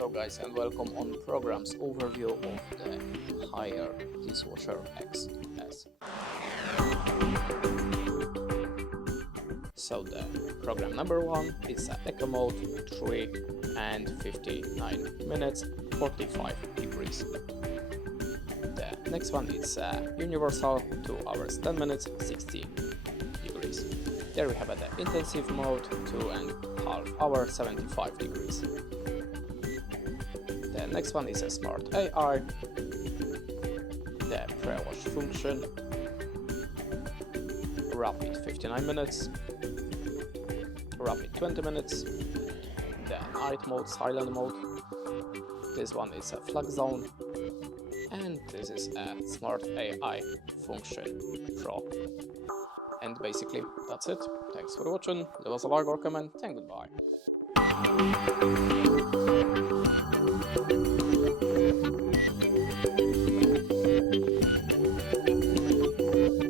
Hello guys and welcome on programs overview of the Higher Dishwasher XS. So the program number 1 is Eco Mode 3 and 59 minutes 45 degrees. The next one is Universal 2 hours 10 minutes 16 degrees. There we have the Intensive Mode 2.5 hours 75 degrees. The next one is a Smart AI, the Pre-Wash function, Rapid 59 minutes, Rapid 20 minutes, the Night Mode, Silent Mode, this one is a Flag Zone, and this is a Smart AI function Pro. And basically that's it. Thanks for watching, leave us a like or comment, and goodbye.